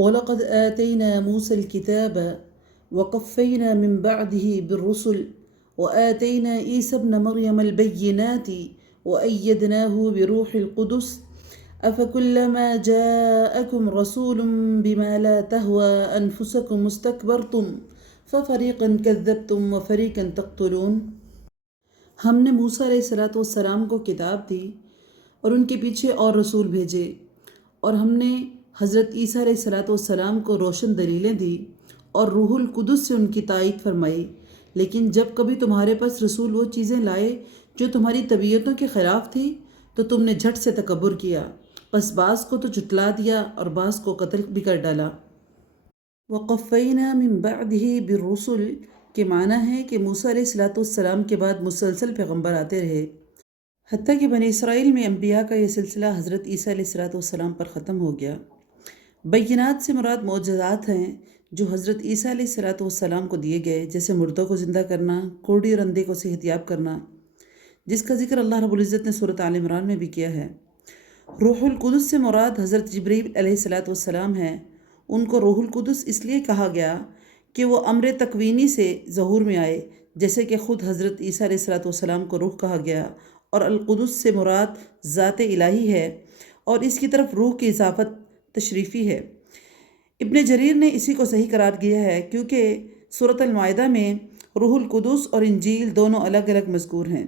وَلَقَدْ آتَيْنَا مُوسَى الْكِتَابَ وَقَفَّيْنَا مِنْ بَعْدِهِ بِالرُّسُلِ وَآتَيْنَا عِيسَى ابْنَ مَرْيَمَ الْبَيِّنَاتِ وَأَيَّدْنَاهُ بِرُوحِ الْقُدُسِ أَفَكُلَّمَا جَاءَكُمْ رَسُولٌ بِمَا لَا تَهْوَى أَنفُسُكُمُ اسْتَكْبَرْتُمْ فَفَرِيقًا كَذَّبْتُمْ وَفَرِيقًا تَقْتُلُونَ۔ ہم نے موسیٰ علیہ السلام کو کتاب دی اور ان کے پیچھے اور رسول بھیجے، اور ہم نے حضرت عیسیٰ علیہ السلام کو روشن دلیلیں دی اور روح القدس سے ان کی تائید فرمائی۔ لیکن جب کبھی تمہارے پاس رسول وہ چیزیں لائے جو تمہاری طبیعتوں کے خلاف تھی تو تم نے جھٹ سے تکبر کیا، پس بعض کو تو جھٹلا دیا اور بعض کو قتل بھی کر ڈالا۔ وَقَفَّيْنَا مِن بَعْدِهِ بِالرُّسُلِ کے معنی ہے کہ موسیٰ علیہ السلام کے بعد مسلسل پیغمبر آتے رہے، حتیٰ کہ بنی اسرائیل میں انبیاء کا یہ سلسلہ حضرت عیسیٰ علیہ السلام پر ختم ہو گیا۔ بینات سے مراد معجزات ہیں جو حضرت عیسیٰ علیہ السلام کو دیے گئے، جیسے مردوں کو زندہ کرنا، کوڑی اور اندھے کو صحت یاب کرنا، جس کا ذکر اللہ رب العزت نے سورۃ آل عمران میں بھی کیا ہے۔ روح القدس سے مراد حضرت جبریل علیہ السلام ہے۔ ان کو روح القدس اس لیے کہا گیا کہ وہ امر تکوینی سے ظہور میں آئے، جیسے کہ خود حضرت عیسیٰ علیہ السلام کو روح کہا گیا، اور القدس سے مراد ذات الہی ہے اور اس کی طرف روح کی اضافت تشریفی ہے۔ ابن جریر نے اسی کو صحیح قرار دیا ہے کیونکہ سورۃ المائدہ میں روح القدس اور انجیل دونوں الگ الگ مذکور ہیں،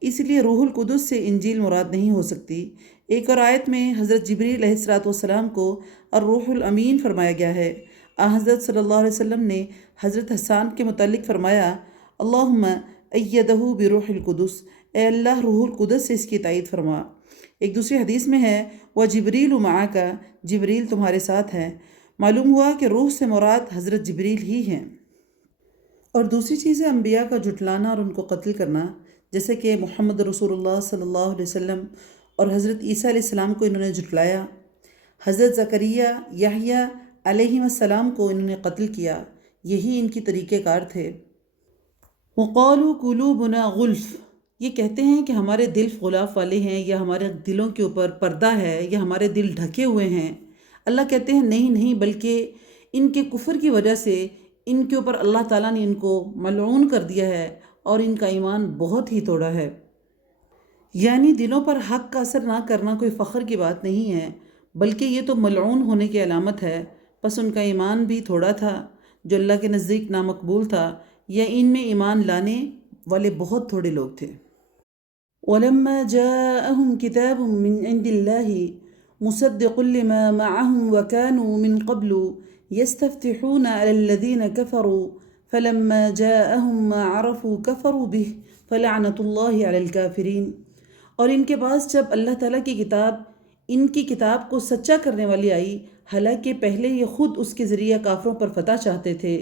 اس لیے روح القدس سے انجیل مراد نہیں ہو سکتی۔ ایک اور آیت میں حضرت جبریل علیہ السلام کو الروح الامین فرمایا گیا ہے۔ حضرت صلی اللہ علیہ وسلم نے حضرت حسان کے متعلق فرمایا، اللہم ایدہ بروح القدس، اے اللہ روح القدس سے اس کی تائید فرما۔ ایک دوسری حدیث میں ہے وجبریل معک، جبریل تمہارے ساتھ ہے۔ معلوم ہوا کہ روح سے مراد حضرت جبریل ہی ہیں۔ اور دوسری چیز ہے انبیاء کا جھٹلانا اور ان کو قتل کرنا، جیسے کہ محمد رسول اللہ صلی اللہ علیہ وسلم اور حضرت عیسیٰ علیہ السلام کو انہوں نے جھٹلایا۔ حضرت زکریا، یحییٰ علیہ السلام کو انہوں نے قتل کیا، یہی ان کی طریقہ کار تھے۔ وقالوا قلوبنا غلف، یہ کہتے ہیں کہ ہمارے دل غلاف والے ہیں، یا ہمارے دلوں کے اوپر پردہ ہے، یا ہمارے دل ڈھکے ہوئے ہیں۔ اللہ کہتے ہیں نہیں، بلکہ ان کے کفر کی وجہ سے ان کے اوپر اللہ تعالیٰ نے ان کو ملعون کر دیا ہے اور ان کا ایمان بہت ہی توڑا ہے۔ یعنی دلوں پر حق کا اثر نہ کرنا کوئی فخر کی بات نہیں ہے، بلکہ یہ تو ملعون ہونے کی علامت ہے۔ پس ان کا ایمان بھی تھوڑا تھا جو اللہ کے نزدیک نامقبول تھا، یا ان میں ایمان لانے والے بہت تھوڑے لوگ تھے۔ وَلَمَّا جَاءَهُمْ كِتَابٌ مِّنْ عِندِ اللَّهِ مُصَدِّقٌ لِمَا مَعَهُمْ وَكَانُوا مِنْ قَبْلُ يَسْتَفْتِحُونَ عَلَى الَّذِينَ كَفَرُوا فَلَمَّا جَاءَهُمْ مَا عَرَفُوا كَفَرُوا بِهِ فَلَعْنَةُ اللَّهِ عَلَى الْكَافِرِينَ۔ اور ان کے پاس جب اللہ تعالیٰ کی کتاب، ان کی کتاب کو سچا کرنے والی آئی، حالانکہ پہلے یہ خود اس کے ذریعہ کافروں پر فتح چاہتے تھے،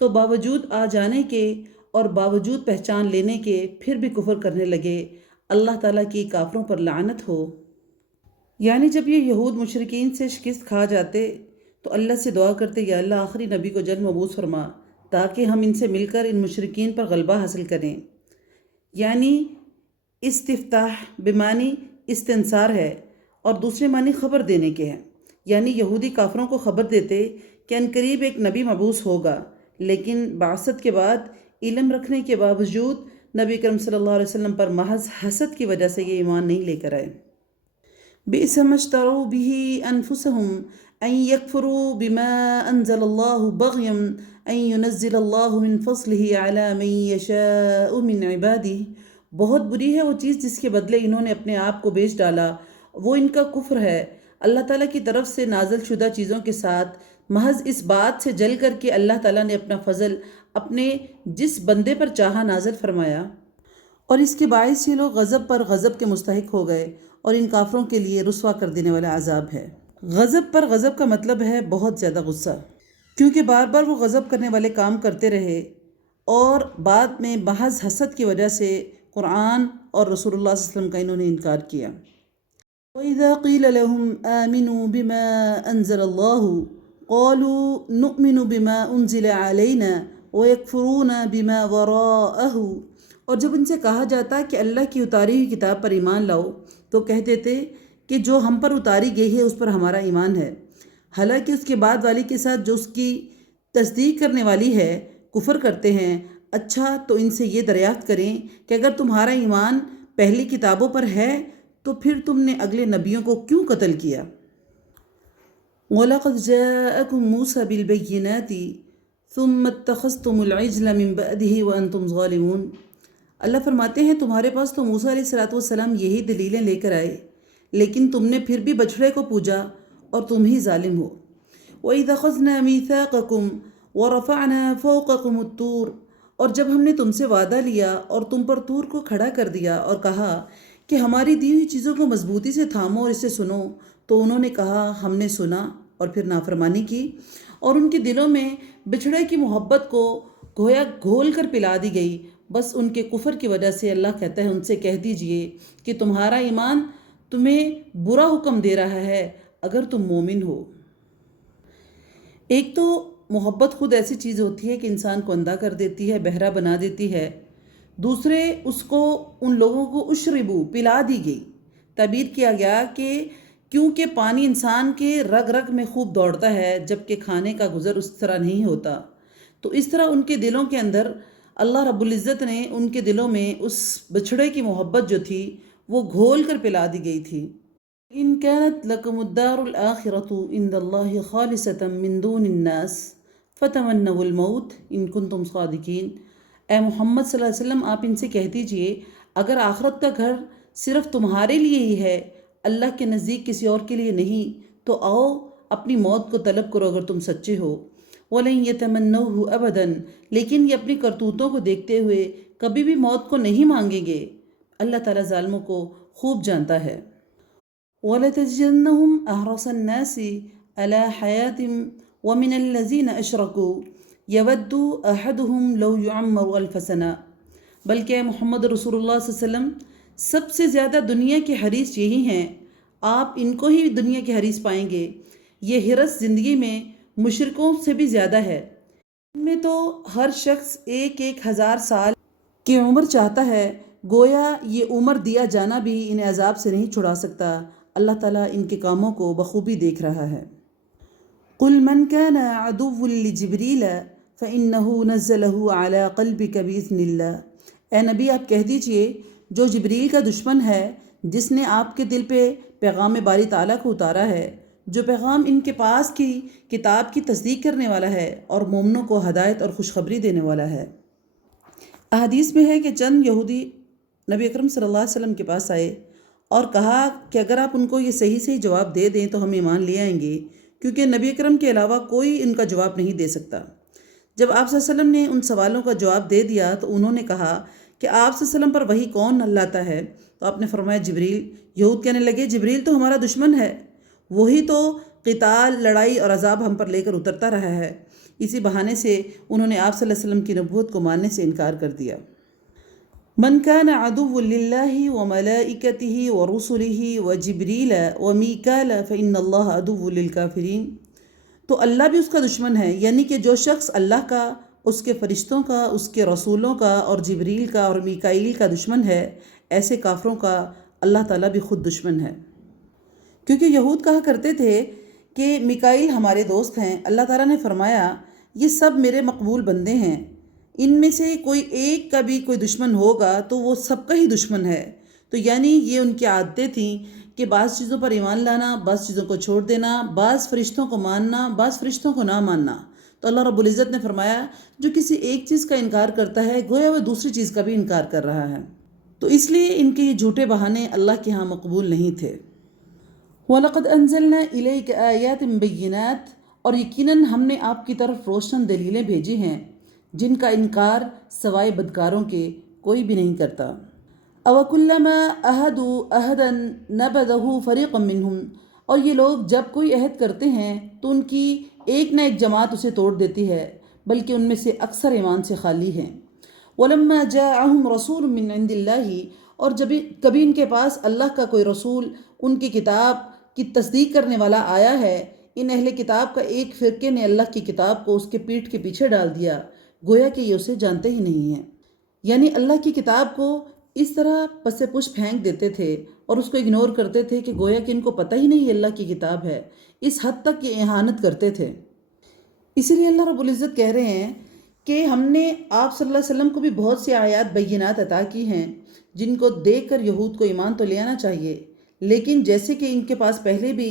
تو باوجود آ جانے کے اور باوجود پہچان لینے کے پھر بھی کفر کرنے لگے۔ اللہ تعالیٰ کی کافروں پر لعنت ہو۔ یعنی جب یہ یہود مشرکین سے شکست کھا جاتے تو اللہ سے دعا کرتے، یا اللہ آخری نبی کو جلد مبعوث فرما تاکہ ہم ان سے مل کر ان مشرکین پر غلبہ حاصل کریں۔ یعنی استفتاح بمعنی استنصار ہے اور دوسرے معنی خبر دینے کے ہیں۔ یعنی یہودی کافروں کو خبر دیتے کہ عنقریب ایک نبی مبعوث ہوگا، لیکن بعثت کے بعد علم رکھنے کے باوجود نبی کرم صلی اللہ علیہ وسلم پر محض حسد کی وجہ سے یہ ایمان نہیں لے کر آئے۔ بئس ما اشتروا به انفسهم ان يكفروا بما انزل الله بغيا ان ينزل الله من فضله على من يشاء من عباده۔ بہت بری ہے وہ چیز جس کے بدلے انہوں نے اپنے آپ کو بیچ ڈالا، وہ ان کا کفر ہے اللہ تعالیٰ کی طرف سے نازل شدہ چیزوں کے ساتھ، محض اس بات سے جل کر کہ اللہ تعالیٰ نے اپنا فضل اپنے جس بندے پر چاہا نازل فرمایا، اور اس کے باعث یہ لوگ غضب پر غضب کے مستحق ہو گئے، اور ان کافروں کے لیے رسوا کر دینے والا عذاب ہے۔ غضب پر غضب کا مطلب ہے بہت زیادہ غصہ، کیونکہ بار بار وہ غضب کرنے والے کام کرتے رہے اور بعد میں محض حسد کی وجہ سے قرآن اور رسول اللہ صلی اللہ علیہ وسلم کا انہوں نے انکار کیا۔ وَإِذَا قِيلَ لَهُمْ آمِنُوا بِمَا أَنزَلَ اللَّهُ قَالُوا نُؤْمِنُ بِمَا أُنزِلَ عَلَيْنَا وَيَكْفُرُونَ بِمَا وَرَاءَهُ۔ اور جب ان سے کہا جاتا کہ اللہ کی اتاری ہوئی کتاب پر ایمان لاؤ تو کہہ دیتے کہ جو ہم پر اتاری گئی ہے اس پر ہمارا ایمان ہے، حالانکہ اس کے بعد والی کے ساتھ جو اس کی تصدیق کرنے والی ہے کفر کرتے ہیں۔ اچھا تو ان سے یہ دریافت کریں کہ اگر تمہارا ایمان پہلی کتابوں پر ہے تو پھر تم نے اگلے نبیوں کو کیوں قتل کیا؟ وَلَقَدْ جَاءَكُمْ مُوسَى بِالْبَيِّنَاتِ ثُمَّ اتَّخَذْتُمُ الْعِجْلَ مِنْ بَعْدِهِ وَأَنْتُمْ ظَالِمُونَ۔ اللہ فرماتے ہیں تمہارے پاس تو موسیٰ علیہ السلام یہی دلیلیں لے کر آئے، لیکن تم نے پھر بھی بچھڑے کو پوجا اور تم ہی ظالم ہو۔ وَإِذْ أَخَذْنَا مِيثَاقَكُمْ وَرَفَعْنَا فَوْقَكُمُ الطُّورَ، اور جب ہم نے تم سے وعدہ لیا اور تم پر طور کو کھڑا کر دیا اور کہا کہ ہماری دی ہوئی چیزوں کو مضبوطی سے تھامو اور اسے سنو، تو انہوں نے کہا ہم نے سنا اور پھر نافرمانی کی، اور ان کے دلوں میں بچھڑے کی محبت کو گویا گھول کر پلا دی گئی۔ بس ان کے کفر کی وجہ سے اللہ کہتا ہے ان سے کہہ دیجئے کہ تمہارا ایمان تمہیں برا حکم دے رہا ہے اگر تم مومن ہو۔ ایک تو محبت خود ایسی چیز ہوتی ہے کہ انسان کو اندھا کر دیتی ہے، بہرا بنا دیتی ہے۔ دوسرے اس کو ان لوگوں کو اشربو پلا دی گئی۔ تعبیر کیا گیا کہ کیونکہ پانی انسان کے رگ رگ میں خوب دوڑتا ہے جبکہ کھانے کا گزر اس طرح نہیں ہوتا، تو اس طرح ان کے دلوں کے اندر اللہ رب العزت نے ان کے دلوں میں اس بچھڑے کی محبت جو تھی وہ گھول کر پلا دی گئی تھی۔ ان كانت لكم الدار الآخرة عند الله خالصة من دون الناس فتمنوا الموت ان کنتم صادقین۔ اے محمد صلی اللہ علیہ وسلم آپ ان سے کہہ دیجئے اگر آخرت کا گھر صرف تمہارے لیے ہی ہے، اللہ کے نزدیک کسی اور کے لیے نہیں، تو آؤ اپنی موت کو طلب کرو اگر تم سچے ہو۔ وَلَن يَتَمَنَّوْهُ أَبَدًا، لیکن یہ اپنی کرتوتوں کو دیکھتے ہوئے کبھی بھی موت کو نہیں مانگیں گے۔ اللہ تعالیٰ ظالموں کو خوب جانتا ہے۔ وَلَتَجِدَنَّهُمْ أَحْرَصَ النَّاسِ عَلَى حَيَاةٍ وَمِنَ الَّذِينَ أَشْرَكُوا يَوَدُّ أَحَدُهُمْ لَوْ يُعَمَّرُ أَلْفَ سَنَةٍ، بلکہ محمد رسول اللہ صلی اللہ علیہ وسلم سب سے زیادہ دنیا کے حریص یہی ہیں، آپ ان کو ہی دنیا کے حریص پائیں گے۔ یہ حرص زندگی میں مشرکوں سے بھی زیادہ ہے۔ ان میں تو ہر شخص 1,000 سال کی عمر چاہتا ہے، گویا یہ عمر دیا جانا بھی انہیں عذاب سے نہیں چھڑا سکتا۔ اللہ تعالیٰ ان کے کاموں کو بخوبی دیکھ رہا ہے۔ قُلْ مَنْ كَانَ عَدُوًّا لِجِبْرِيلَ فَإِنَّهُ نَزَّلَهُ عَلَىٰ قَلْبِكَ بِإِذْنِ اللَّهِ۔ اے نبی آپ کہہ دیجئے جو جبریل کا دشمن ہے جس نے آپ کے دل پہ پیغام باری تعالیٰ کو اتارا ہے، جو پیغام ان کے پاس کی کتاب کی تصدیق کرنے والا ہے اور مومنوں کو ہدایت اور خوشخبری دینے والا ہے۔ احادیث میں ہے کہ چند یہودی نبی اکرم صلی اللہ علیہ وسلم کے پاس آئے اور کہا کہ اگر آپ ان کو یہ صحیح صحیح جواب دے دیں تو ہم ایمان لے آئیں گے، کیونکہ نبی اکرم کے علاوہ کوئی ان کا جواب نہیں دے سکتا۔ جب آپ صلی اللہ علیہ وسلم نے ان سوالوں کا جواب دے دیا تو انہوں نے کہا کہ آپ صلی اللہ علیہ وسلم پر وحی کون لاتا ہے؟ تو آپ نے فرمایا جبریل۔ یہود کہنے لگے جبریل تو ہمارا دشمن ہے، وہی تو قتال، لڑائی اور عذاب ہم پر لے کر اترتا رہا ہے۔ اسی بہانے سے انہوں نے آپ صلی اللہ علیہ وسلم کی نبوت کو ماننے سے انکار کر دیا۔ من كان عدوا لله وملائكته ورسله وجبريل وميكال فإن الله عدو للكافرين، تو اللہ بھی اس کا دشمن ہے، یعنی کہ جو شخص اللہ کا، اس کے فرشتوں کا، اس کے رسولوں کا اور جبریل کا اور میکائیل کا دشمن ہے، ایسے کافروں کا اللہ تعالیٰ بھی خود دشمن ہے۔ کیونکہ یہود کہا کرتے تھے کہ میکائیل ہمارے دوست ہیں، اللہ تعالیٰ نے فرمایا یہ سب میرے مقبول بندے ہیں، ان میں سے کوئی ایک کا بھی کوئی دشمن ہوگا تو وہ سب کا ہی دشمن ہے۔ تو یعنی یہ ان کی عادتیں تھیں کہ بعض چیزوں پر ایمان لانا، بعض چیزوں کو چھوڑ دینا، بعض فرشتوں کو ماننا، بعض فرشتوں کو نہ ماننا۔ تو اللہ رب العزت نے فرمایا جو کسی ایک چیز کا انکار کرتا ہے گویا وہ دوسری چیز کا بھی انکار کر رہا ہے، تو اس لیے ان کے یہ جھوٹے بہانے اللہ کے ہاں مقبول نہیں تھے۔ وَلَقَدْ أَنزَلْنَا إِلَيْكَ آيَاتٍ بَيِّنَاتٍ، اور یقیناً ہم نے آپ کی طرف روشن دلیلیں بھیجی ہیں جن کا انکار سوائے بدکاروں کے کوئی بھی نہیں کرتا۔ أَوَكُلَّمَا أَحَدُوا عَهْدًا نَبَذَهُ فَرِيقٌ مِّنْهُمْ، اور یہ لوگ جب کوئی عہد کرتے ہیں تو ان کی ایک نہ ایک جماعت اسے توڑ دیتی ہے، بلکہ ان میں سے اکثر ایمان سے خالی ہیں۔ وَلَمَّا جَاءَهُمْ رَسُولٌ مِّنْ عِندِ اللَّهِ، اور جب کبھی ان کے پاس اللہ کا کوئی رسول ان کی کتاب کی تصدیق کرنے والا آیا ہے، ان اہل کتاب کا ایک فرقے نے اللہ کی کتاب کو اس کے پیٹھ کے پیچھے ڈال دیا، گویا کہ یہ اسے جانتے ہی نہیں ہیں۔ یعنی اللہ کی کتاب کو اس طرح پس پش پھینک دیتے تھے اور اس کو اگنور کرتے تھے کہ گویا کہ ان کو پتہ ہی نہیں یہ اللہ کی کتاب ہے۔ اس حد تک یہ اہانت کرتے تھے۔ اسی لیے اللہ رب العزت کہہ رہے ہیں کہ ہم نے آپ صلی اللہ علیہ وسلم کو بھی بہت سی آیات بینات عطا کی ہیں جن کو دیکھ کر یہود کو ایمان تو لے آنا چاہیے، لیکن جیسے کہ ان کے پاس پہلے بھی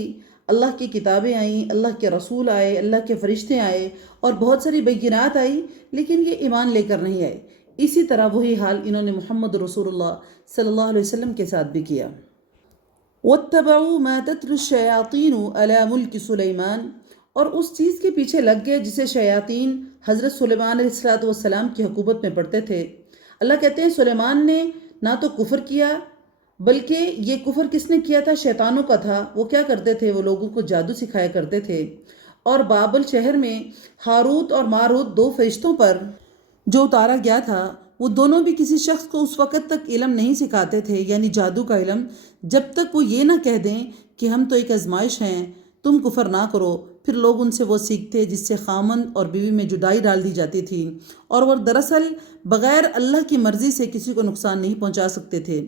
اللہ کی کتابیں آئیں، اللہ کے رسول آئے، اللہ کے فرشتے آئے اور بہت ساری بینات آئی، لیکن یہ ایمان لے کر نہیں آئے، اسی طرح وہی حال انہوں نے محمد رسول اللہ صلی اللہ علیہ وسلم کے ساتھ بھی کیا۔ وَاتَّبَعُوا مَا تَتْلُو الشَّيَاطِينُ عَلَى مُلْكِ سُلَيْمَانَ، اور اس چیز کے پیچھے لگ گئے جسے شیاطین حضرت سلیمان علیہ السلام کی حکومت میں پڑھتے تھے۔ اللہ کہتے ہیں سلیمان نے نہ تو کفر کیا، بلکہ یہ کفر کس نے کیا تھا؟ شیطانوں کا تھا۔ وہ کیا کرتے تھے؟ وہ لوگوں کو جادو سکھایا کرتے تھے، اور بابل شہر میں ہاروت اور ماروت دو فرشتوں پر جو اتارا گیا تھا، وہ دونوں بھی کسی شخص کو اس وقت تک علم نہیں سکھاتے تھے، یعنی جادو کا علم، جب تک وہ یہ نہ کہہ دیں کہ ہم تو ایک آزمائش ہیں، تم کفر نہ کرو۔ پھر لوگ ان سے وہ سیکھتے جس سے خامند اور بیوی میں جدائی ڈال دی جاتی تھی، اور وہ دراصل بغیر اللہ کی مرضی سے کسی کو نقصان نہیں پہنچا سکتے تھے۔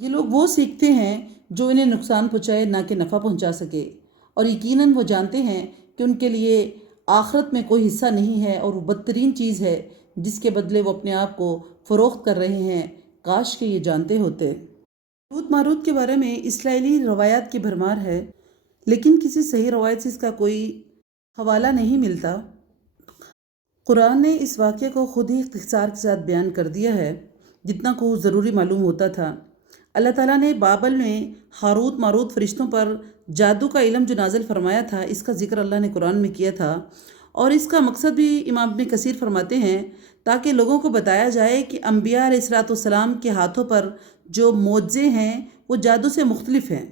یہ لوگ وہ سیکھتے ہیں جو انہیں نقصان پہنچائے، نہ کہ نفع پہنچا سکے، اور یقیناً وہ جانتے ہیں کہ ان کے لیے آخرت میں کوئی حصہ نہیں ہے، اور وہ بدترین چیز ہے جس کے بدلے وہ اپنے آپ کو فروخت کر رہے ہیں۔ کاش کہ یہ جانتے ہوتے۔ ہاروت ماروت کے بارے میں اسرائیلی روایات کی بھرمار ہے، لیکن کسی صحیح روایت سے اس کا کوئی حوالہ نہیں ملتا۔ قرآن نے اس واقعے کو خود ہی اختصار کے ساتھ بیان کر دیا ہے جتنا کو ضروری معلوم ہوتا تھا۔ اللہ تعالیٰ نے بابل میں ہاروت ماروت فرشتوں پر جادو کا علم جو نازل فرمایا تھا، اس کا ذکر اللہ نے قرآن میں کیا تھا، اور اس کا مقصد بھی امام ابن کثیر فرماتے ہیں تاکہ لوگوں کو بتایا جائے کہ انبیاء علیہ السلام کے ہاتھوں پر جو معجزے ہیں وہ جادو سے مختلف ہیں،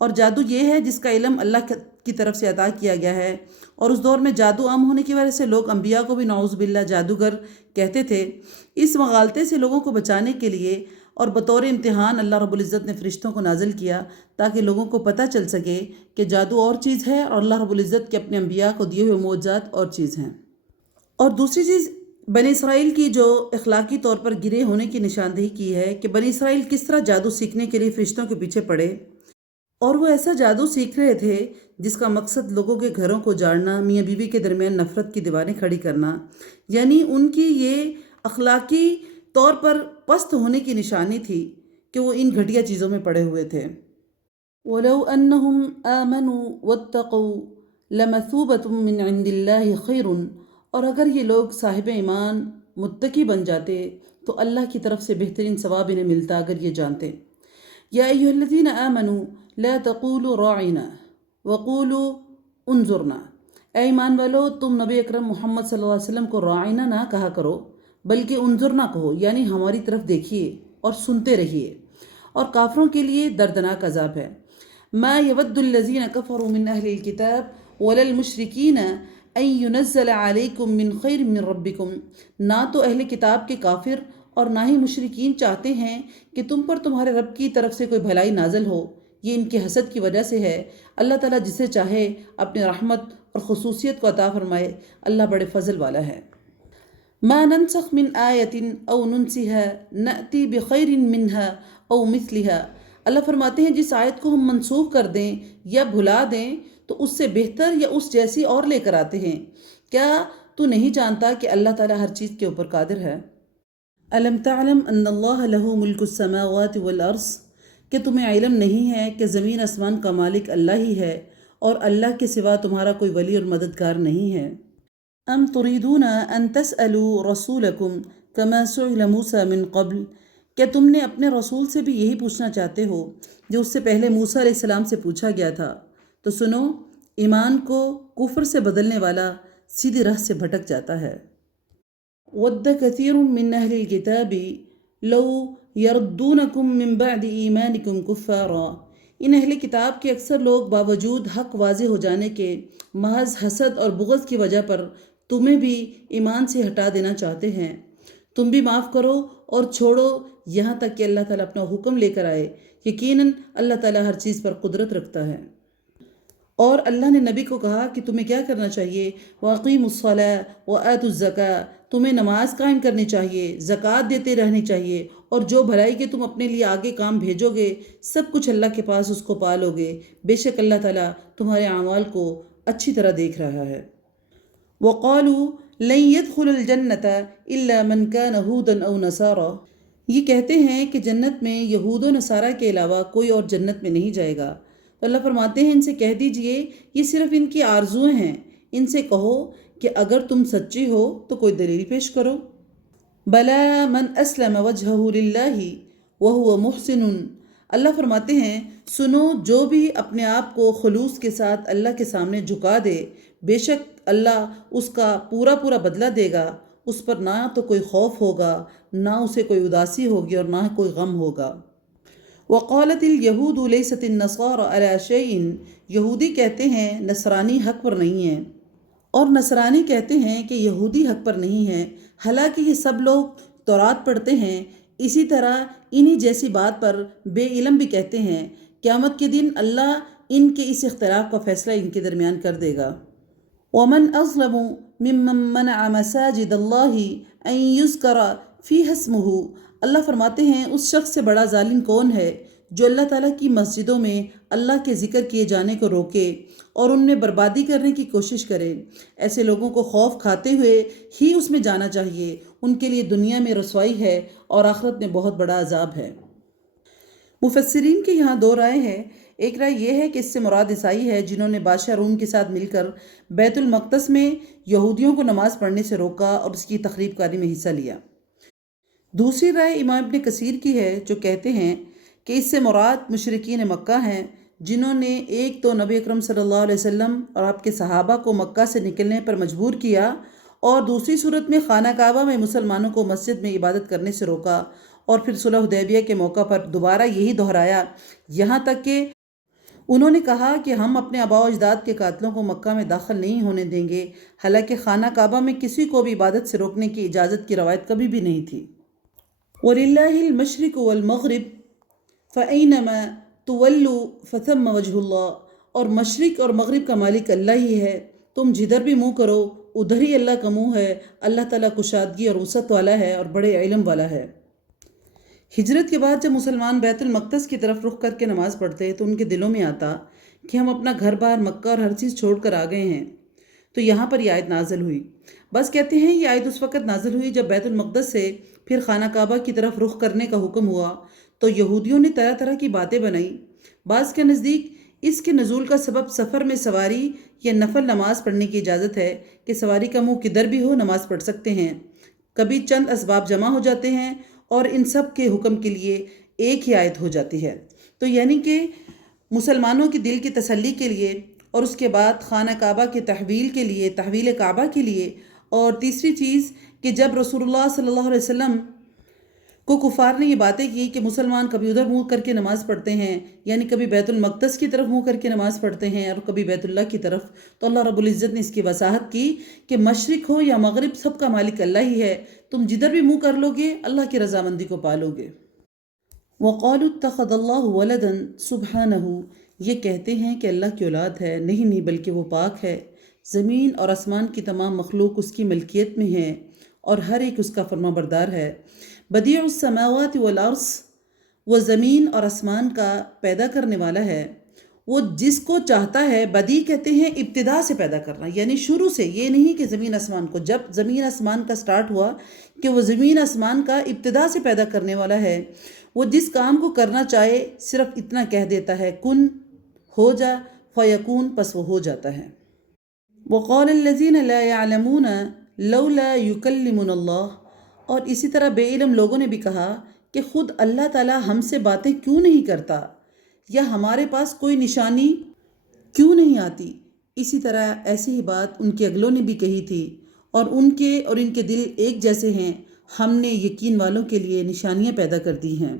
اور جادو یہ ہے جس کا علم اللہ کی طرف سے عطا کیا گیا ہے، اور اس دور میں جادو عام ہونے کی وجہ سے لوگ انبیاء کو بھی نعوذ باللہ جادوگر کہتے تھے۔ اس مغالطے سے لوگوں کو بچانے کے لیے اور بطور امتحان اللہ رب العزت نے فرشتوں کو نازل کیا تاکہ لوگوں کو پتہ چل سکے کہ جادو اور چیز ہے اور اللہ رب العزت کے اپنے انبیاء کو دیے ہوئے معجزات اور چیز ہیں۔ اور دوسری چیز بنی اسرائیل کی جو اخلاقی طور پر گرے ہونے کی نشاندہی کی ہے کہ بنی اسرائیل کس طرح جادو سیکھنے کے لیے فرشتوں کے پیچھے پڑے، اور وہ ایسا جادو سیکھ رہے تھے جس کا مقصد لوگوں کے گھروں کو جاڑنا، میاں بیوی کے درمیان نفرت کی دیواریں کھڑی کرنا، یعنی ان کی یہ اخلاقی طور پر پست ہونے کی نشانی تھی کہ وہ ان گھٹیا چیزوں میں پڑے ہوئے تھے۔ وَلَوْ أَنَّهُمْ آمَنُوا وَاتَّقَوْا لَمَثُوبَةٌ مِّنْ عِندِ اللَّهِ خَيْرٌ، اور اگر یہ لوگ صاحب ایمان متقی بن جاتے تو اللہ کی طرف سے بہترین ثواب انہیں ملتا اگر یہ جانتے۔ یا ایھا الذین آمنوا لا تقولوا راعنا وقولوا انظرنا، اے ایمان والو تم نبی اکرم محمد صلی اللہ علیہ وسلم کو راعنا نہ کہا کرو بلکہ انظرنا کہو، یعنی ہماری طرف دیکھیے اور سنتے رہیے، اور کافروں کے لیے دردناک عذاب ہے۔ ما یود الذین کفروا من اہل الکتاب ولا المشرکین ان ينزل علیکم من خیر من ربکم، نہ تو اہل کتاب کے کافر اور نہ ہی مشرکین چاہتے ہیں کہ تم پر تمہارے رب کی طرف سے کوئی بھلائی نازل ہو، یہ ان کے حسد کی وجہ سے ہے۔ اللہ تعالیٰ جسے چاہے اپنی رحمت اور خصوصیت کو عطا فرمائے، اللہ بڑے فضل والا ہے۔ ما ننسخ من آیت او ننسها نأتی بخیر منها او مثلها، اللہ فرماتے ہیں جس آیت کو ہم منسوخ کر دیں یا بھلا دیں تو اس سے بہتر یا اس جیسی اور لے کر آتے ہیں۔ کیا تو نہیں جانتا کہ اللہ تعالیٰ ہر چیز کے اوپر قادر ہے؟ الم تعلم ان اللہ لہ ملک السماوات والارض، کہ تمہیں علم نہیں ہے کہ زمین آسمان کا مالک اللہ ہی ہے اور اللہ کے سوا تمہارا کوئی ولی اور مددگار نہیں ہے۔ ام تريدون ان تسألوا رسولکم کما سئل موسیٰ من قبل، کیا تم نے اپنے رسول سے بھی یہی پوچھنا چاہتے ہو جو اس سے پہلے موسیٰ علیہ السلام سے پوچھا گیا تھا؟ تو سنو، ایمان کو کفر سے بدلنے والا سیدھی راہ سے بھٹک جاتا ہے۔ وَدَّ كَثِيرٌ مِّنْ أَهْلِ الْكِتَابِ لَوْ يَرُدُّونَكُم مِّن بَعْدِ إِيمَانِكُمْ كُفَّارًا، ان اہل کتاب کے اکثر لوگ باوجود حق واضح ہو جانے کے محض حسد اور بغض کی وجہ پر تمہیں بھی ایمان سے ہٹا دینا چاہتے ہیں۔ تم بھی معاف کرو اور چھوڑو یہاں تک کہ اللہ تعالیٰ اپنا حکم لے کر آئے، یقیناً اللہ تعالیٰ ہر چیز پر قدرت رکھتا ہے۔ اور اللہ نے نبی کو کہا کہ تمہیں کیا کرنا چاہیے؟ وَأَقِيمُوا الصَّلَاةَ وَآتُوا الزَّكَاةَ، تمہیں نماز قائم کرنی چاہیے، زکوٰۃ دیتے رہنی چاہیے اور جو بھلائی کے تم اپنے لیے آگے کام بھیجو گے سب کچھ اللہ کے پاس اس کو پالو گے، بے شک اللہ تعالیٰ تمہارے اعمال کو اچھی طرح دیکھ رہا ہے۔ وقالوا لن يدخل الجنة الا من كان هودا او نصارى، یہ کہتے ہیں کہ جنت میں یہود و نصارہ کے علاوہ کوئی اور جنت میں نہیں جائے گا۔ تو اللہ فرماتے ہیں ان سے کہہ دیجئے یہ صرف ان کی آرزویں ہیں، ان سے کہو کہ اگر تم سچے ہو تو کوئی دلیل پیش کرو۔ بلا من اسلم وجہہ للہ وہو محسن، اللہ فرماتے ہیں سنو جو بھی اپنے آپ کو خلوص کے ساتھ اللہ کے سامنے جھکا دے، بے شک اللہ اس کا پورا پورا بدلہ دے گا، اس پر نہ تو کوئی خوف ہوگا، نہ اسے کوئی اداسی ہوگی اور نہ کوئی غم ہوگا۔ وقالت الیہود لیست النصارى علی شیء، یہودی کہتے ہیں نصرانی حق پر نہیں ہیں، اور نصرانی کہتے ہیں کہ یہودی حق پر نہیں ہے، حالانکہ یہ سب لوگ تورات پڑھتے ہیں۔ اسی طرح انہی جیسی بات پر بے علم بھی کہتے ہیں، قیامت کے دن اللہ ان کے اس اختلاف کا فیصلہ ان کے درمیان کر دے گا۔ وَمَنْ أَظْلَمُ مِمَّنْ مَنَعَ مَسَاجِدَ اللَّهِ أَنْ يُذْكَرَ فِيهَا اسْمُهُ، اللہ فرماتے ہیں اس شخص سے بڑا ظالم کون ہے جو اللہ تعالیٰ کی مسجدوں میں اللہ کے ذکر کیے جانے کو روکے اور ان میں بربادی کرنے کی کوشش کرے۔ ایسے لوگوں کو خوف کھاتے ہوئے ہی اس میں جانا چاہیے، ان کے لیے دنیا میں رسوائی ہے اور آخرت میں بہت بڑا عذاب ہے۔ مفسرین کے یہاں دو رائے ہیں۔ ایک رائے یہ ہے کہ اس سے مراد عیسائی ہے جنہوں نے بادشاہ روم کے ساتھ مل کر بیت المقدس میں یہودیوں کو نماز پڑھنے سے روکا اور اس کی تخریب کاری میں حصہ لیا۔ دوسری رائے امام ابن کثیر کی ہے جو کہتے ہیں کہ اس سے مراد مشرکین مکہ ہیں جنہوں نے ایک تو نبی اکرم صلی اللہ علیہ وسلم اور آپ کے صحابہ کو مکہ سے نکلنے پر مجبور کیا، اور دوسری صورت میں خانہ کعبہ میں مسلمانوں کو مسجد میں عبادت کرنے سے روکا، اور پھر صلح حدیبیہ کے موقع پر دوبارہ یہی دہرایا، یہاں تک کہ انہوں نے کہا کہ ہم اپنے آباء و اجداد کے قاتلوں کو مکہ میں داخل نہیں ہونے دیں گے، حالانکہ خانہ کعبہ میں کسی کو بھی عبادت سے روکنے کی اجازت کی روایت کبھی بھی نہیں تھی۔ وَلِلَّهِ الْمَشْرِقُ وَالْمَغْرِبُ فَأَيْنَمَا تُوَلُّوا فَثَمَّ وَجْهُ اللَّهِ، اور مشرق اور مغرب کا مالک اللہ ہی ہے، تم جدھر بھی منہ کرو ادھر ہی اللہ کا منہ ہے، اللہ تعالیٰ کشادگی اور وسعت والا ہے اور بڑے علم والا ہے۔ ہجرت کے بعد جب مسلمان بیت المقدس کی طرف رخ کر کے نماز پڑھتے تو ان کے دلوں میں آتا کہ ہم اپنا گھر بار مکہ اور ہر چیز چھوڑ کر آ گئے ہیں، تو یہاں پر یہ آیت نازل ہوئی۔ بس کہتے ہیں یہ آیت اس وقت نازل ہوئی جب بیت المقدس سے پھر خانہ کعبہ کی طرف رخ کرنے کا حکم ہوا تو یہودیوں نے طرح طرح کی باتیں بنائیں۔ بعض کے نزدیک اس کے نزول کا سبب سفر میں سواری یا نفل نماز پڑھنے کی اجازت ہے کہ سواری کا منہ کدھر بھی ہو نماز پڑھ سکتے ہیں۔ کبھی چند اسباب جمع ہو جاتے ہیں اور ان سب کے حکم کے لیے ایک ہی آیت ہو جاتی ہے، تو یعنی کہ مسلمانوں کی دل کی تسلی کے لیے، اور اس کے بعد خانہ کعبہ کے تحویل کے لیے، تحویل کعبہ کے لیے، اور تیسری چیز کہ جب رسول اللہ صلی اللہ علیہ وسلم کو کفار نے یہ باتیں کی کہ مسلمان کبھی ادھر منہ کر کے نماز پڑھتے ہیں، یعنی کبھی بیت المقدس کی طرف منہ کر کے نماز پڑھتے ہیں اور کبھی بیت اللہ کی طرف، تو اللہ رب العزت نے اس کی وضاحت کی کہ مشرق ہو یا مغرب سب کا مالک اللہ ہی ہے، تم جدھر بھی منہ کر لو گے اللہ کی رضامندی کو پالو گے۔ وَقَالُوا اتَّخَذَ اللَّهُ وَلَدًا سُبْحَانَهُ، یہ کہتے ہیں کہ اللہ کی اولاد ہے، نہیں بلکہ وہ پاک ہے، زمین اور آسمان کی تمام مخلوق اس کی ملکیت میں ہے اور ہر ایک اس کا فرما بردار ہے۔ بدیع السماوات والارض، وہ زمین اور آسمان کا پیدا کرنے والا ہے، وہ جس کو چاہتا ہے، بدیع کہتے ہیں ابتدا سے پیدا کرنا، یعنی شروع سے، یہ نہیں کہ زمین آسمان کو، جب زمین آسمان کا سٹارٹ ہوا کہ وہ زمین آسمان کا ابتدا سے پیدا کرنے والا ہے، وہ جس کام کو کرنا چاہے صرف اتنا کہہ دیتا ہے کن ہو جا فیکون، پس وہ ہو جاتا ہے۔ وقال الذین لا يعلمون لولا یکلمنا اللہ، اور اسی طرح بے علم لوگوں نے بھی کہا کہ خود اللہ تعالیٰ ہم سے باتیں کیوں نہیں کرتا، یا ہمارے پاس کوئی نشانی کیوں نہیں آتی۔ اسی طرح ایسی ہی بات ان کے اگلوں نے بھی کہی تھی، اور ان کے دل ایک جیسے ہیں، ہم نے یقین والوں کے لیے نشانیاں پیدا کر دی ہیں۔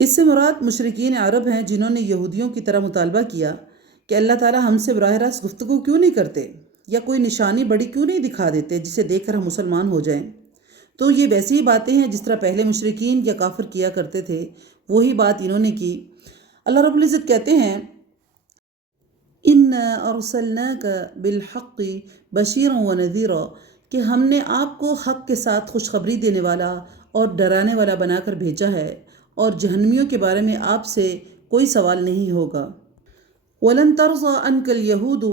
اس سے مراد مشرکین عرب ہیں جنہوں نے یہودیوں کی طرح مطالبہ کیا کہ اللہ تعالیٰ ہم سے براہ راست گفتگو کیوں نہیں کرتے، یا کوئی نشانی بڑی کیوں نہیں دکھا دیتے جسے دیکھ کر ہم مسلمان ہو جائیں۔ تو یہ ویسی ہی باتیں ہیں جس طرح پہلے مشرکین یا کافر کیا کرتے تھے، وہی بات انہوں نے کی۔ اللہ رب العزت کہتے ہیں اِنَّا أَرْسَلْنَاكَ بِالْحَقِّ بَشِيرًا وَنَذِيرًا، کہ ہم نے آپ کو حق کے ساتھ خوشخبری دینے والا اور ڈرانے والا بنا کر بھیجا ہے، اور جہنمیوں کے بارے میں آپ سے کوئی سوال نہیں ہوگا۔ وَلَن تَرْضَىٰ عَنْكَ الْيَهُودُ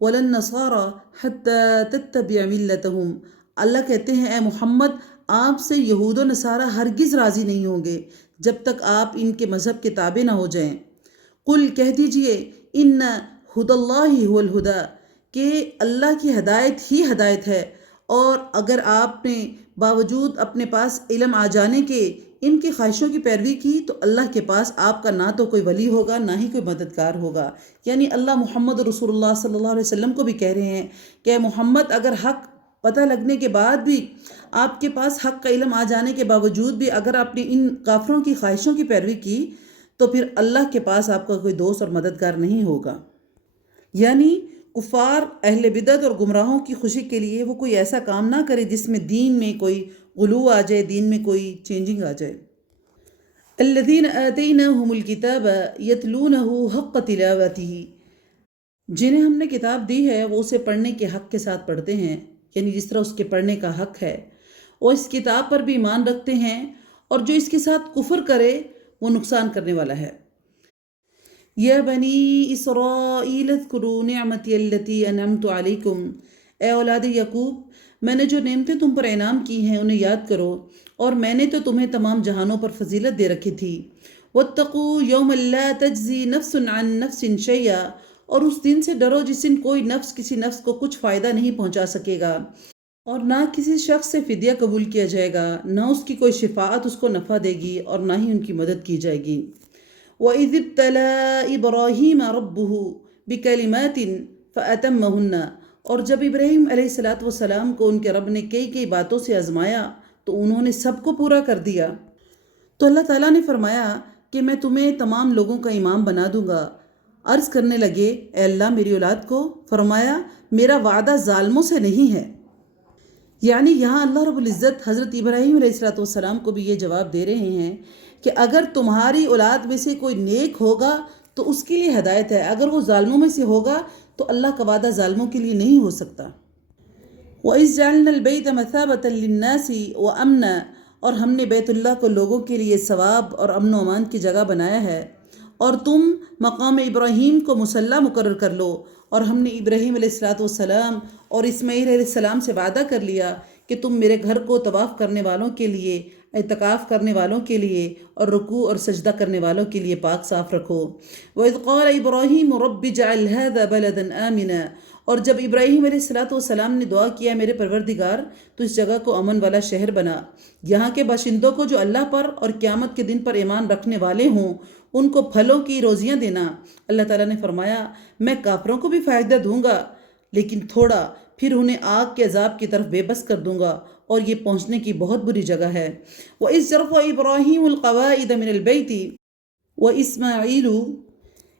وَلَا النَّصَارَىٰ حَتَّىٰ تَتَّبِعَ مِلَّتَهُمْ۔ اللہ کہتے ہیں اے محمد، آپ سے یہود و نصارہ ہرگز راضی نہیں ہوں گے جب تک آپ ان کے مذہب کے تابع نہ ہو جائیں۔ قل کہہ دیجئے ان ہدی اللہ هو الہدی، کہ اللہ کی ہدایت ہی ہدایت ہے، اور اگر آپ نے باوجود اپنے پاس علم آ جانے کے ان کی خواہشوں کی پیروی کی تو اللہ کے پاس آپ کا نہ تو کوئی ولی ہوگا نہ ہی کوئی مددگار ہوگا۔ یعنی اللہ محمد رسول اللہ صلی اللہ علیہ وسلم کو بھی کہہ رہے ہیں کہ اے محمد، اگر حق پتہ لگنے کے بعد بھی، آپ کے پاس حق کا علم آ جانے کے باوجود بھی اگر آپ نے ان کافروں کی خواہشوں کی پیروی کی تو پھر اللہ کے پاس آپ کا کوئی دوست اور مددگار نہیں ہوگا۔ یعنی کفار، اہل بدعت اور گمراہوں کی خوشی کے لیے وہ کوئی ایسا کام نہ کرے جس میں دین میں کوئی غلو آ جائے، دین میں کوئی چینجنگ آ جائے۔ الذین آتیناہم الکتاب یتلونہ حق تلاوتہ، جنہیں ہم نے کتاب دی ہے وہ اسے پڑھنے کے حق کے ساتھ پڑھتے ہیں، یعنی جس طرح اس کے پڑھنے کا حق ہے، وہ اس کتاب پر بھی ایمان رکھتے ہیں، اور جو اس کے ساتھ کفر کرے وہ نقصان کرنے والا ہے۔ یا بنی اسرائیل اذکروا نعمتی التی انعمت علیکم، اے اولاد یعقوب، میں نے جو نعمتیں تم پر انعام کی ہیں انہیں یاد کرو، اور میں نے تو تمہیں تمام جہانوں پر فضیلت دے رکھی تھی۔ واتقوا یوما لا تجزی نفس عن نفس شیئا، اور اس دن سے ڈرو جس دن کوئی نفس کسی نفس کو کچھ فائدہ نہیں پہنچا سکے گا، اور نہ کسی شخص سے فدیہ قبول کیا جائے گا، نہ اس کی کوئی شفاعت اس کو نفع دے گی، اور نہ ہی ان کی مدد کی جائے گی۔ وَإِذِ ابْتَلَىٰ إِبْرَاهِيمَ رَبُّهُ بِكَلِمَاتٍ فَأَتَمَّهُنَّ، اور جب ابراہیم علیہ السلام کو ان کے رب نے کئی باتوں سے آزمایا تو انہوں نے سب کو پورا کر دیا۔ تو اللہ تعالیٰ نے فرمایا کہ میں تمہیں تمام لوگوں کا امام بنا دوں گا۔ عرض کرنے لگے اے اللہ میری اولاد کو، فرمایا میرا وعدہ ظالموں سے نہیں ہے۔ یعنی یہاں اللہ رب العزت حضرت ابراہیم علیہ السلام کو بھی یہ جواب دے رہے ہیں کہ اگر تمہاری اولاد میں سے کوئی نیک ہوگا تو اس کے لیے ہدایت ہے، اگر وہ ظالموں میں سے ہوگا تو اللہ کا وعدہ ظالموں کے لیے نہیں ہو سکتا۔ وَإِذْ جَعَلْنَا الْبَيْتَ مَثَابَةً لِلنَّاسِ وَأَمْنًا، اور ہم نے بیت اللہ کو لوگوں کے لیے ثواب اور امن و امان کی جگہ بنایا ہے، اور تم مقام ابراہیم کو مصلی مقرر کر لو، اور ہم نے ابراہیم علیہ السلام اور اسماعیل علیہ السلام سے وعدہ کر لیا کہ تم میرے گھر کو طواف کرنے والوں کے لیے، اعتکاف کرنے والوں کے لیے اور رکوع اور سجدہ کرنے والوں کے لیے پاک صاف رکھو۔ وَإِذْ قَالَ إِبْرَاهِيمُ رَبِّ اجْعَلْ هَٰذَا بَلَدًا آمِنًا، اور جب ابراہیم علیہ السلام نے دعا کیا میرے پروردگار تو اس جگہ کو امن والا شہر بنا، یہاں کے باشندوں کو جو اللہ پر اور قیامت کے دن پر ایمان رکھنے والے ہوں ان کو پھلوں کی روزیاں دینا۔ اللہ تعالیٰ نے فرمایا میں کافروں کو بھی فائدہ دوں گا لیکن تھوڑا، پھر انہیں آگ کے عذاب کی طرف بے بس کر دوں گا، اور یہ پہنچنے کی بہت بری جگہ ہے۔ وَإِذْ يَرْفَعُ إِبْرَاهِيمُ الْقَوَاعِدَ مِنَ الْبَيْتِ وَإِسْمَاعِيلُ،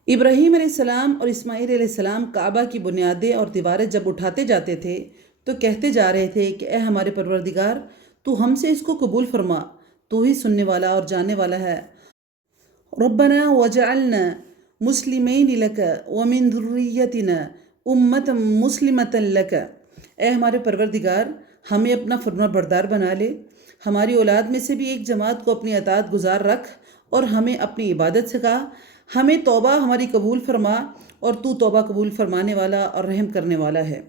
ابراہیم علیہ السلام اور اسماعیل علیہ السلام کعبہ کی بنیادیں اور دیواریں جب اٹھاتے جاتے تھے تو کہتے جا رہے تھے کہ اے ہمارے پروردگار، تو ہم سے اس کو قبول فرما، تو ہی سننے والا اور جاننے والا ہے۔ ربنا وجعلنا مسلمین لک ومن ذریتنا امۃ مسلمۃ لک، اے ہمارے پروردگار ہمیں اپنا فرما بردار بنا لے، ہماری اولاد میں سے بھی ایک جماعت کو اپنی اطاعت گزار رکھ، اور ہمیں اپنی عبادت سکھا، ہمیں توبہ ہماری قبول فرما، اور تو توبہ قبول فرمانے والا اور رحم کرنے والا ہے۔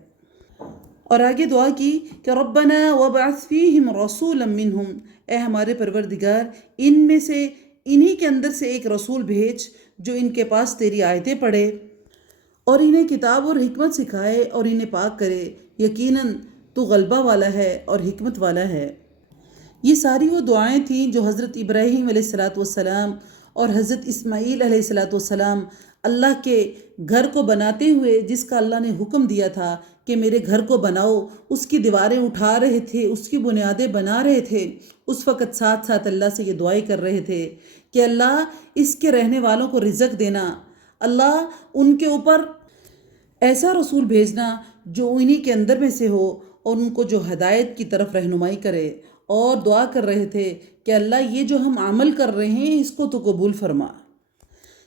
اور آگے دعا کی کہ ربنا وابعث فیہم رسولا منہم، اے ہمارے پروردگار ان میں سے انہی کے اندر سے ایک رسول بھیج جو ان کے پاس تیری آیتیں پڑھے اور انہیں کتاب اور حکمت سکھائے اور انہیں پاک کرے، یقیناً تو غلبہ والا ہے اور حکمت والا ہے۔ یہ ساری وہ دعائیں تھیں جو حضرت ابراہیم علیہ السلام اور حضرت اسماعیل علیہ السلام اللہ کے گھر کو بناتے ہوئے، جس کا اللہ نے حکم دیا تھا کہ میرے گھر کو بناؤ، اس کی دیواریں اٹھا رہے تھے، اس کی بنیادیں بنا رہے تھے، اس وقت ساتھ ساتھ اللہ سے یہ دعائیں کر رہے تھے کہ اللہ اس کے رہنے والوں کو رزق دینا، اللہ ان کے اوپر ایسا رسول بھیجنا جو انہی کے اندر میں سے ہو اور ان کو جو ہدایت کی طرف رہنمائی کرے، اور دعا کر رہے تھے کہ اللہ یہ جو ہم عمل کر رہے ہیں اس کو تو قبول فرما۔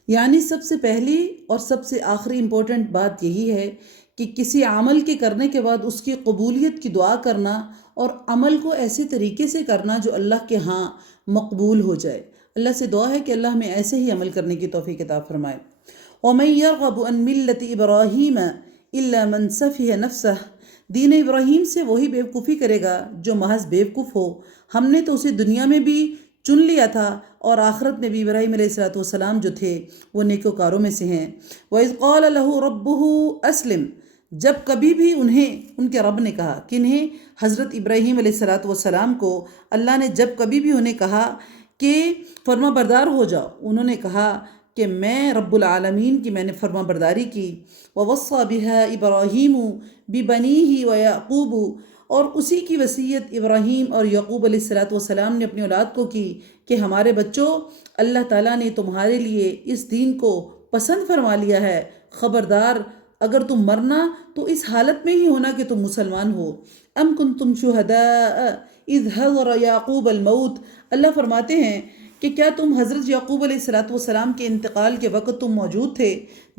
یعنی سب سے پہلی اور سب سے آخری امپورٹنٹ بات یہی ہے کہ کسی عمل کے کرنے کے بعد اس کی قبولیت کی دعا کرنا اور عمل کو ایسے طریقے سے کرنا جو اللہ کے ہاں مقبول ہو جائے۔ اللہ سے دعا ہے کہ اللہ ہمیں ایسے ہی عمل کرنے کی توفیق عطا فرمائے۔ وَمَن يَرْغَبُ عَن مِلَّةِ إِبْرَاهِيمَ إِلَّا مَن سَفِهَ نَفْسَهُ، دین ابراہیم سے وہی بیوقوفی کرے گا جو محض بیوقوف ہو۔ ہم نے تو اسے دنیا میں بھی چن لیا تھا اور آخرت میں بھی ابراہیم علیہ السلام جو تھے وہ نیکوکاروں میں سے ہیں۔ وَإِذْ قَالَ لَهُ رَبُّهُ أَسْلِمْ، جب کبھی بھی ان کے رب نے کہا، کنہیں؟ حضرت ابراہیم علیہ السلام کو اللہ نے جب کبھی بھی انہیں کہا کہ فرما بردار ہو جاؤ، انہوں نے کہا کہ میں رب العالمین کی میں نے فرما برداری کی۔ وَوَصَّى بِهَا إِبْرَاهِيمُ بِبَنِيهِ وَيَعْقُوبُ، اور اسی کی وصیت ابراہیم اور یعقوب علیہ السلام نے اپنی اولاد کو کی کہ ہمارے بچوں، اللہ تعالیٰ نے تمہارے لیے اس دین کو پسند فرما لیا ہے، خبردار اگر تم مرنا تو اس حالت میں ہی ہونا کہ تم مسلمان ہو۔ ام کنتم شہداء اذ حضر یعقوب الموت، اللہ فرماتے ہیں کہ کیا تم حضرت یعقوب علیہ السلام کے انتقال کے وقت تم موجود تھے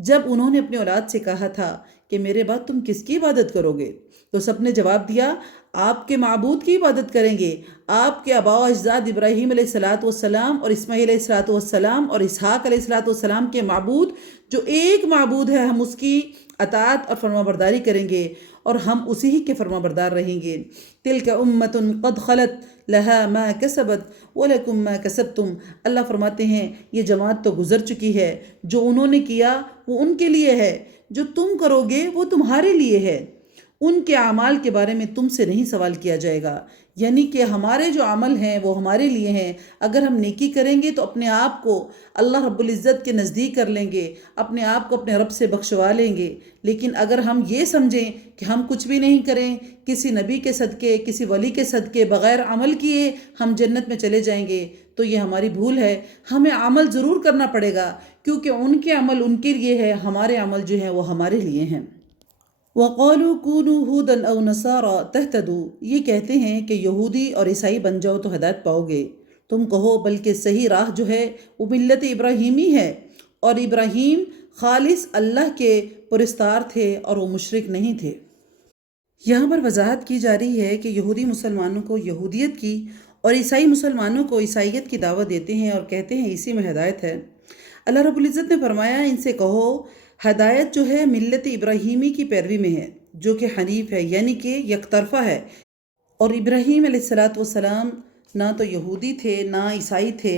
جب انہوں نے اپنی اولاد سے کہا تھا کہ میرے بعد تم کس کی عبادت کرو گے؟ تو سب نے جواب دیا، آپ کے معبود کی عبادت کریں گے۔ آپ کے آباء و اجداد ابراہیم علیہ السلام اور اسماعیل علیہ السلام اور اسحاق علیہ السلام کے معبود جو ایک معبود ہے، ہم اس کی اطاعت اور فرما برداری کریں گے اور ہم اسی ہی کے فرما بردار رہیں گے۔ تلک امت قد خلت لها ما کسبت ولکم ما کسبتم، اللہ فرماتے ہیں یہ جماعت تو گزر چکی ہے، جو انہوں نے کیا وہ ان کے لیے ہے، جو تم کرو گے وہ تمہارے لیے ہے، ان کے اعمال کے بارے میں تم سے نہیں سوال کیا جائے گا۔ یعنی کہ ہمارے جو عمل ہیں وہ ہمارے لیے ہیں، اگر ہم نیکی کریں گے تو اپنے آپ کو اللہ رب العزت کے نزدیک کر لیں گے، اپنے آپ کو اپنے رب سے بخشوا لیں گے۔ لیکن اگر ہم یہ سمجھیں کہ ہم کچھ بھی نہیں کریں، کسی نبی کے صدقے، کسی ولی کے صدقے، بغیر عمل کیے ہم جنت میں چلے جائیں گے، تو یہ ہماری بھول ہے۔ ہمیں عمل ضرور کرنا پڑے گا کیونکہ ان کے عمل ان کے لیے ہے، ہمارے عمل جو ہیں وہ ہمارے لیے ہیں۔ وَقَالُوا كُونُوا هُودًا أَوْ نَصَارَىٰ تَهْتَدُوا، یہ کہتے ہیں کہ یہودی اور عیسائی بن جاؤ تو ہدایت پاؤ گے۔ تم کہو بلکہ صحیح راہ جو ہے وہ ملت ابراہیمی ہے، اور ابراہیم خالص اللہ کے پرستار تھے اور وہ مشرک نہیں تھے۔ یہاں پر وضاحت کی جا رہی ہے کہ یہودی مسلمانوں کو یہودیت کی اور عیسائی مسلمانوں کو عیسائیت کی دعوت دیتے ہیں اور کہتے ہیں اسی میں ہدایت ہے۔ اللہ رب العزت نے فرمایا ان سے کہو ہدایت جو ہے ملت ابراہیمی کی پیروی میں ہے، جو کہ حنیف ہے، یعنی کہ یک طرفہ ہے۔ اور ابراہیم علیہ السلام نہ تو یہودی تھے نہ عیسائی تھے،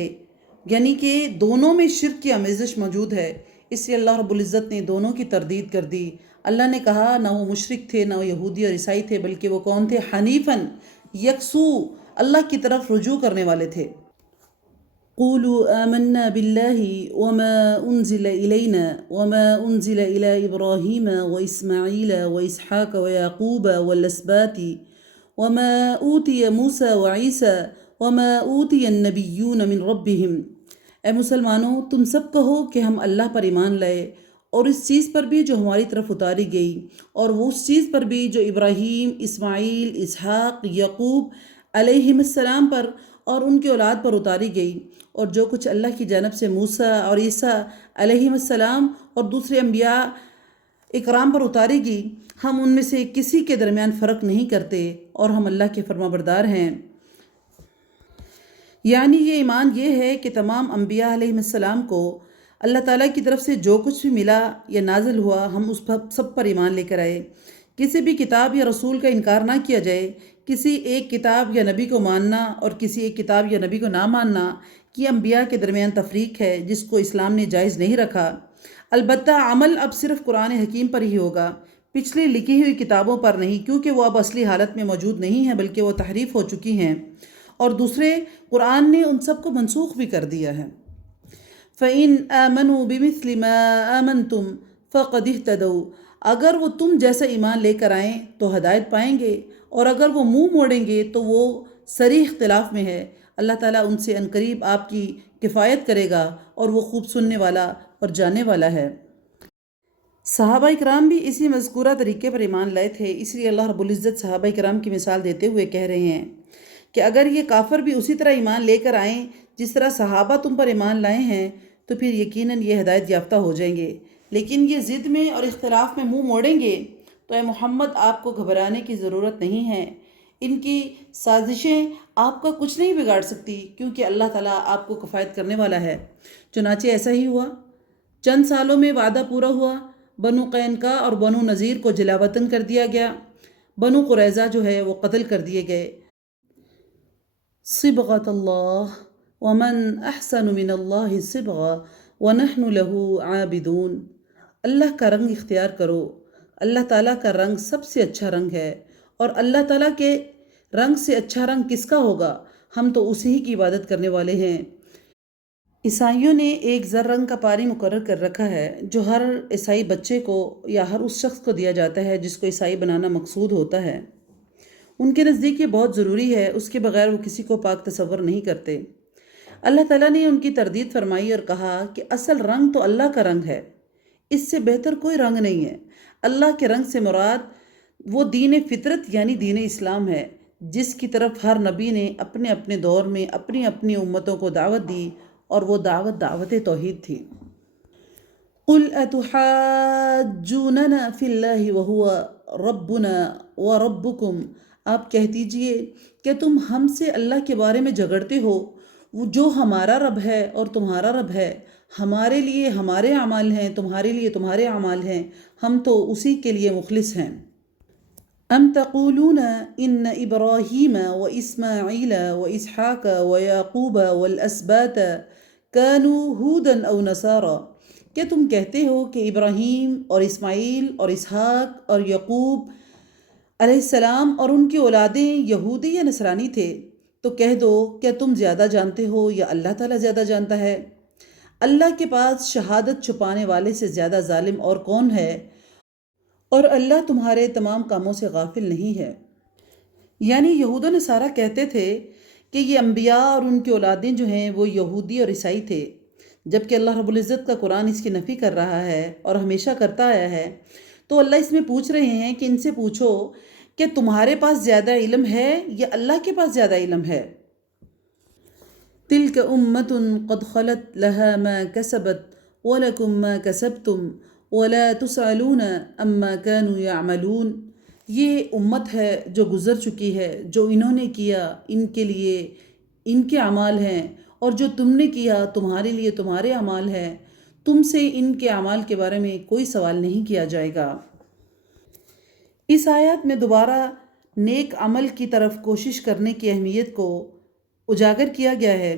یعنی کہ دونوں میں شرک کی آمیزش موجود ہے، اس لیے اللہ رب العزت نے دونوں کی تردید کر دی۔ اللہ نے کہا نہ وہ مشرک تھے نہ وہ یہودی اور عیسائی تھے، بلکہ وہ کون تھے؟ حنیفاً، یکسو، اللہ کی طرف رجوع کرنے والے تھے۔ قولوا آمنا بالله وما أنزل إلينا وما أنزل إلى إبراهيم وإسماعيل وإسحاق ويعقوب والأسباط وما أوتي موسى وعيسى وما أوتي النبيون من ربهم، اے مسلمانوں تم سب کہو کہ ہم اللہ پر ایمان لائے اور اس چیز پر بھی جو ہماری طرف اتاری گئی، اور وہ اس چیز پر بھی جو ابراہیم، اسماعیل، اسحاق، یعقوب علیہم السلام پر اور ان کی اولاد پر اتاری گئی، اور جو کچھ اللہ کی جانب سے موسیٰ اور عیسیٰ علیہم السلام اور دوسرے انبیاء اکرام پر اتاری گئی، ہم ان میں سے کسی کے درمیان فرق نہیں کرتے اور ہم اللہ کے فرما بردار ہیں۔ یعنی یہ ایمان یہ ہے کہ تمام انبیاء علیہم السلام کو اللہ تعالیٰ کی طرف سے جو کچھ بھی ملا یا نازل ہوا ہم اس پر سب پر ایمان لے کر آئے، کسی بھی کتاب یا رسول کا انکار نہ کیا جائے۔ کسی ایک کتاب یا نبی کو ماننا اور کسی ایک کتاب یا نبی کو نہ ماننا کہ انبیاء کے درمیان تفریق ہے جس کو اسلام نے جائز نہیں رکھا۔ البتہ عمل اب صرف قرآن حکیم پر ہی ہوگا، پچھلی لکھی ہوئی کتابوں پر نہیں، کیونکہ وہ اب اصلی حالت میں موجود نہیں ہیں بلکہ وہ تحریف ہو چکی ہیں، اور دوسرے قرآن نے ان سب کو منسوخ بھی کر دیا ہے۔ فَإِنْ آمَنُوا بِمِثْلِ مَا آمَنْتُمْ فَقَدِ اهْتَدَوْا، اگر وہ تم جیسا ایمان لے کر آئیں تو ہدایت پائیں گے، اور اگر وہ منہ موڑیں گے تو وہ صریح اختلاف میں ہے۔ اللہ تعالیٰ ان سے عنقریب آپ کی کفایت کرے گا اور وہ خوب سننے والا اور جاننے والا ہے۔ صحابہ کرام بھی اسی مذکورہ طریقے پر ایمان لائے تھے، اس لیے اللہ رب العزت صحابہ کرام کی مثال دیتے ہوئے کہہ رہے ہیں کہ اگر یہ کافر بھی اسی طرح ایمان لے کر آئیں جس طرح صحابہ تم پر ایمان لائے ہیں تو پھر یقیناً یہ ہدایت یافتہ ہو جائیں گے، لیکن یہ ضد میں اور اختلاف میں منہ موڑیں گے تو اے محمد آپ کو گھبرانے کی ضرورت نہیں ہے، ان کی سازشیں آپ کا کچھ نہیں بگاڑ سکتی کیونکہ اللہ تعالیٰ آپ کو کفایت کرنے والا ہے۔ چنانچہ ایسا ہی ہوا، چند سالوں میں وعدہ پورا ہوا، بنو قینقاع اور بنو نذیر کو جلا وطن کر دیا گیا، بنو قریظہ جو ہے وہ قتل کر دیے گئے۔ صبغۃ اللہ ومن احسن من اللہ صبغہ ونحن له عابدون۔ اللہ کا رنگ اختیار کرو، اللہ تعالیٰ کا رنگ سب سے اچھا رنگ ہے، اور اللہ تعالیٰ کے رنگ سے اچھا رنگ کس کا ہوگا؟ ہم تو اسی ہی کی عبادت کرنے والے ہیں۔ عیسائیوں نے ایک زر رنگ کا پانی مقرر کر رکھا ہے جو ہر عیسائی بچے کو یا ہر اس شخص کو دیا جاتا ہے جس کو عیسائی بنانا مقصود ہوتا ہے۔ ان کے نزدیک یہ بہت ضروری ہے، اس کے بغیر وہ کسی کو پاک تصور نہیں کرتے۔ اللہ تعالیٰ نے ان کی تردید فرمائی اور کہا کہ اصل رنگ تو اللہ کا رنگ ہے، اس سے بہتر کوئی رنگ نہیں ہے۔ اللہ کے رنگ سے مراد وہ دین فطرت یعنی دین اسلام ہے، جس کی طرف ہر نبی نے اپنے اپنے دور میں اپنی اپنی امتوں کو دعوت دی، اور وہ دعوت توحید تھی۔ قُلْ أَتُحَاجُّونَنَا فِي اللَّهِ وَهُوَ رَبُّنَا وَرَبُّكُمْ۔ آپ کہہ دیجئے کہ تم ہم سے اللہ کے بارے میں جھگڑتے ہو، وہ جو ہمارا رب ہے اور تمہارا رب ہے، ہمارے لیے ہمارے اعمال ہیں، تمہارے لیے تمہارے اعمال ہیں، ہم تو اسی کے لیے مخلص ہیں۔ ام تقولون ان ابراہیم واسماعیل واسحاق ویعقوب والاسباط كانوا هودا او نصارا۔ کیا تم کہتے ہو کہ ابراہیم اور اسماعیل اور اسحاق اور یعقوب علیہ السلام اور ان کی اولادیں یہودی یا نصرانی تھے؟ تو کہہ دو کیا تم زیادہ جانتے ہو یا اللہ تعالیٰ زیادہ جانتا ہے؟ اللہ کے پاس شہادت چھپانے والے سے زیادہ ظالم اور کون ہے، اور اللہ تمہارے تمام کاموں سے غافل نہیں ہے۔ یعنی یہود و نصارہ کہتے تھے کہ یہ انبیاء اور ان کی اولادیں جو ہیں وہ یہودی اور عیسائی تھے، جبکہ اللہ رب العزت کا قرآن اس کی نفی کر رہا ہے اور ہمیشہ کرتا آیا ہے۔ تو اللہ اس میں پوچھ رہے ہیں کہ ان سے پوچھو کہ تمہارے پاس زیادہ علم ہے یا اللہ کے پاس زیادہ علم ہے؟ تلک امت قد خلت لها ما کسبت ولکم ما کسبتم ولا تسألون عما كانوا يعملون۔ یہ امت ہے جو گزر چکی ہے، جو انہوں نے کیا ان کے لیے ان کے اعمال ہیں، اور جو تم نے کیا تمہارے لیے تمہارے اعمال ہیں، تم سے ان کے اعمال کے بارے میں کوئی سوال نہیں کیا جائے گا۔ اس آیات میں دوبارہ نیک عمل کی طرف کوشش کرنے کی اہمیت کو اجاگر کیا گیا ہے،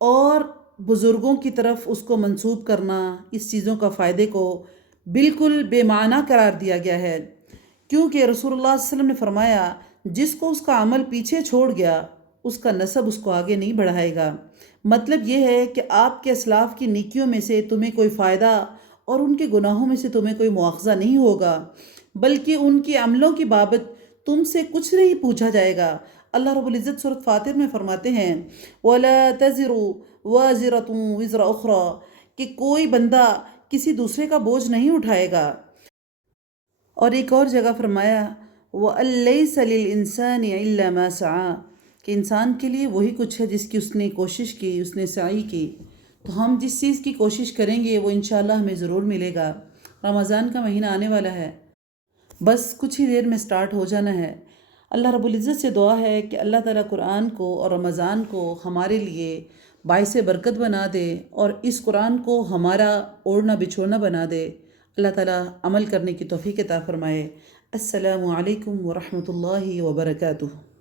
اور بزرگوں کی طرف اس کو منسوب کرنا، اس چیزوں کا فائدے کو بالکل بے معنی قرار دیا گیا ہے، کیونکہ رسول اللہ صلی اللہ علیہ وسلم نے فرمایا جس کو اس کا عمل پیچھے چھوڑ گیا اس کا نسب اس کو آگے نہیں بڑھائے گا۔ مطلب یہ ہے کہ آپ کے اسلاف کی نیکیوں میں سے تمہیں کوئی فائدہ اور ان کے گناہوں میں سے تمہیں کوئی مواخذہ نہیں ہوگا، بلکہ ان کے عملوں کی بابت تم سے کچھ نہیں پوچھا جائے گا۔ اللہ رب العزت سورۃ فاطر میں فرماتے ہیں وَلَا تَزِرُ وَازِرَةٌ وِزْرَ أُخْرَى، کہ کوئی بندہ کسی دوسرے کا بوجھ نہیں اٹھائے گا۔ اور ایک اور جگہ فرمایا وَأَن لَيْسَ لِلْإِنسَانِ إِلَّا مَا سَعَىٰ، کہ انسان کے لیے وہی کچھ ہے جس کی اس نے کوشش کی، اس نے سعی کی۔ تو ہم جس چیز کی کوشش کریں گے وہ انشاءاللہ ہمیں ضرور ملے گا۔ رمضان کا مہینہ آنے والا ہے، بس کچھ ہی دیر میں سٹارٹ ہو جانا ہے۔ اللہ رب العزت سے دعا ہے کہ اللہ تعالیٰ قرآن کو اور رمضان کو ہمارے لیے باعث برکت بنا دے، اور اس قرآن کو ہمارا اوڑھنا بچھوڑنا بنا دے۔ اللہ تعالیٰ عمل کرنے کی توفیق عطا فرمائے۔ السلام علیکم ورحمۃ اللہ وبرکاتہ۔